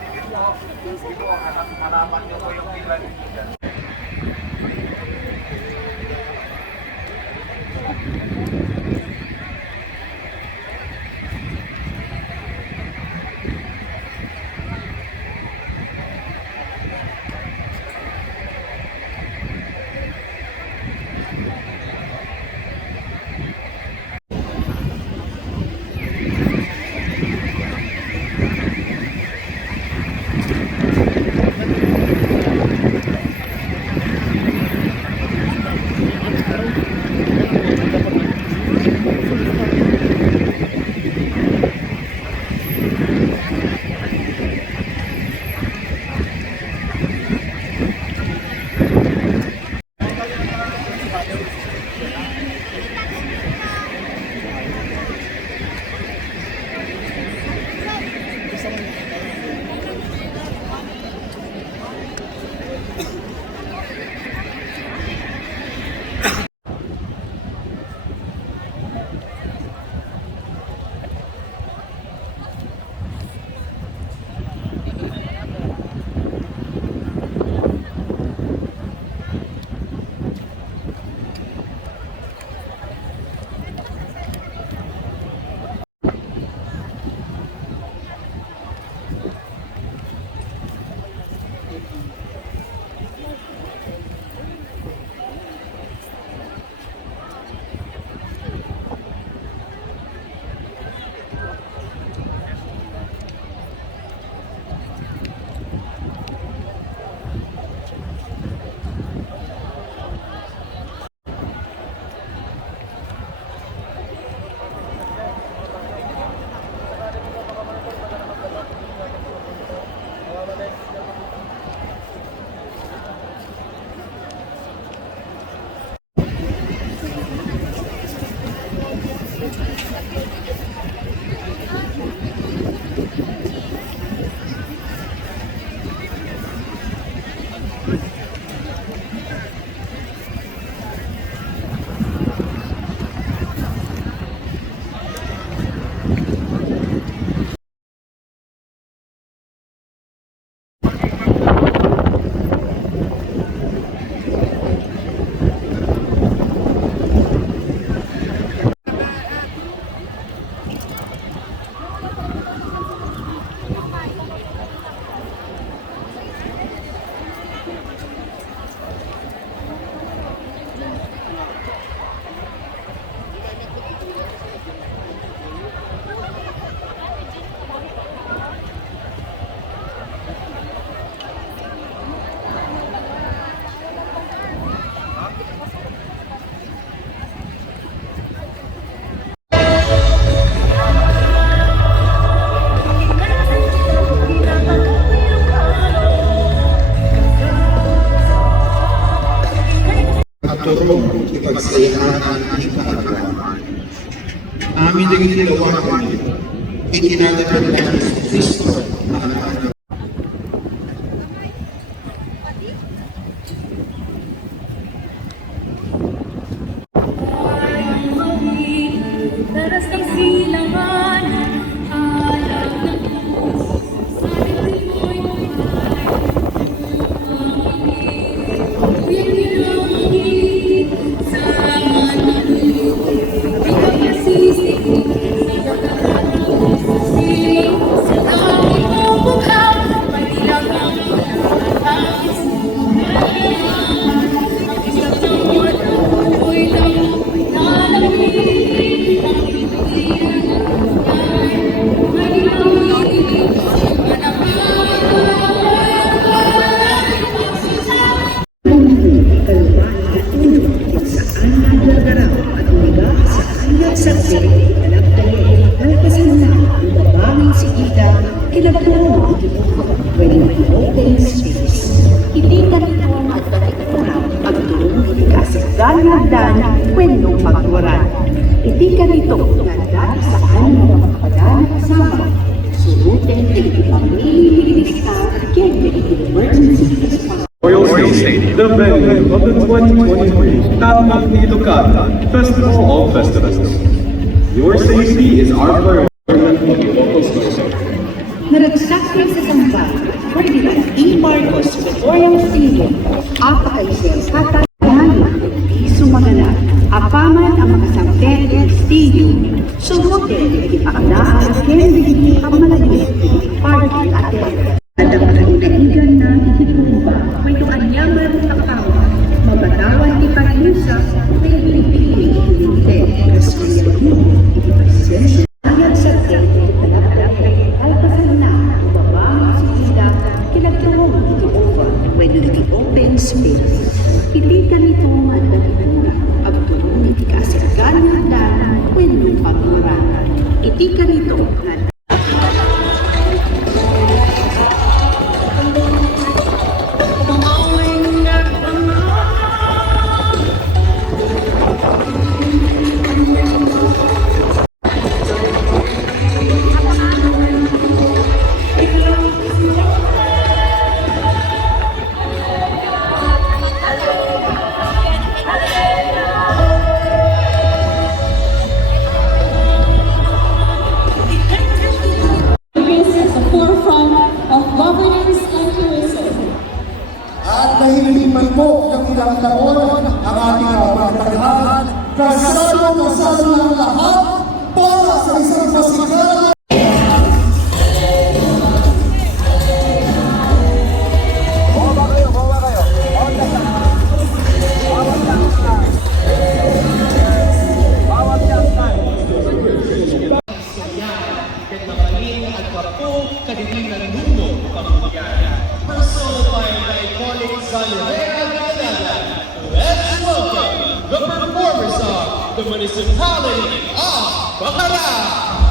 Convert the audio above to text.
Tigil po, malaman niyo po yung pila ninyo dyan. turong ipagsayahan ang ating kaagawan. Amin ang tinawagan, itinatapad natin sa Kristo na anak. Daras ng silangan, alam ng puso, sa liko'y pinilangin, sa manulog, ikaw nasisig, sa pagkakataon, sa siling, sa langit mo bughaw, manilang ang pagkakataon, ang isang ng wala, ako'y lang, nalamin. Saksi, anak tayo, nagpasimula, umabangin si Ida, Pinagturo when open space. Hindi ganito at patikturang pagtulong kasagalan when no pagturan. Hindi ganito na dahil saan magpapadaan kasama. Surutin hindi pamililis ka again with emergency response. Royal State, the venue of the 2023 Tapangi Lucada Festival of Festivals. Your safety is our priority for the local schools. Naragsaksi sa Sambay, Ferdinand E. Marcos Memorial Stadium, apakaisang katayanan, di sumaganap, apaman ang makasamtet stadium, surutin, ipakadaan, hindi ang malagit, party at Adang kalinaigan na ikitumba, may tuanyang marunakawa, mabatawan di pag-usap, may pinipili, hindi, kasuya mo, ipasensya. Ayan sa atin, talapalap kay alpasan na, babang sikila, kinagtawang iti-over, when nag-open space. Hindi ganito ang nagtutuna, pagtulong iti kasagalan na, when nupamura. Iti ganito na at the forefront of governance and tourism. At dahil palibok ng ilang taon ang ating pagtaghan, kasalo ng lahat para sa isang masigaw. Let's welcome the performers of the municipality of Bacara.